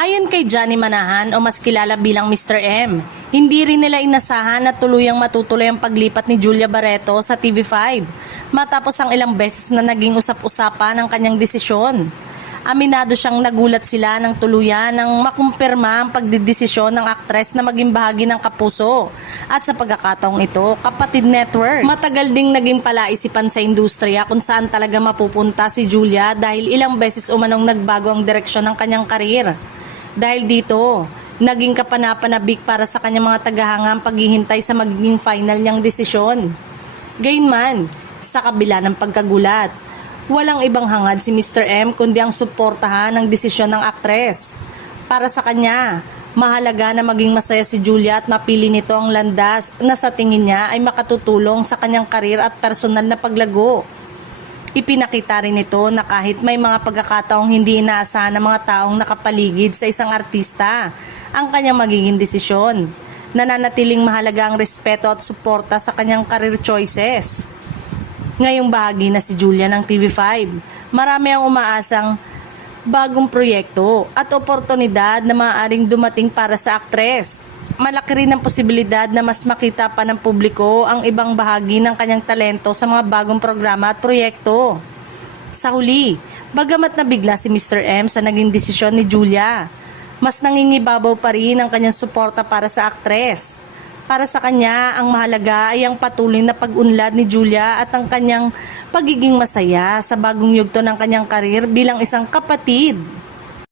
Ayon kay Johnny Manahan o mas kilala bilang Mr. M, hindi rin nila inasahan na tuluyang matutuloy ang paglipat ni Julia Barreto sa TV5 matapos ang ilang beses na naging usap-usapan ang kanyang desisyon. Aminado siyang nagulat sila ng tuluyan nang makumpirma ang pagdidesisyon ng aktres na maging bahagi ng Kapuso at sa pagkakataong ito, Kapatid Network. Matagal ding naging palaisipan sa industriya kung saan talaga mapupunta si Julia dahil ilang beses umanong nagbago ang direksyon ng kanyang karir. Dahil dito, naging kapanapanabik para sa kanyang mga tagahanga ang paghihintay sa magiging final niyang desisyon. Gayunman, sa kabila ng pagkagulat, walang ibang hangad si Mr. M kundi ang suportahan ng desisyon ng aktres. Para sa kanya, mahalaga na maging masaya si Julia at mapili nito ang landas na sa tingin niya ay makatutulong sa kanyang karir at personal na paglago. Ipinakita rin ito na kahit may mga pagkakataong hindi inaasahan ng mga taong nakapaligid sa isang artista ang kanyang magiging desisyon, nananatiling mahalaga ang respeto at suporta sa kanyang career choices. Ngayong bahagi na si Julia ng TV5, marami ang umaasang bagong proyekto at oportunidad na maaaring dumating para sa aktres. Malaki rin ang posibilidad na mas makita pa ng publiko ang ibang bahagi ng kanyang talento sa mga bagong programa at proyekto. Sa huli, bagamat nabigla si Mr. M sa naging desisyon ni Julia, mas nangingibabaw pa rin ang kanyang suporta para sa aktres. Para sa kanya, ang mahalaga ay ang patuloy na pag-unlad ni Julia at ang kanyang pagiging masaya sa bagong yugto ng kanyang karir bilang isang kapatid.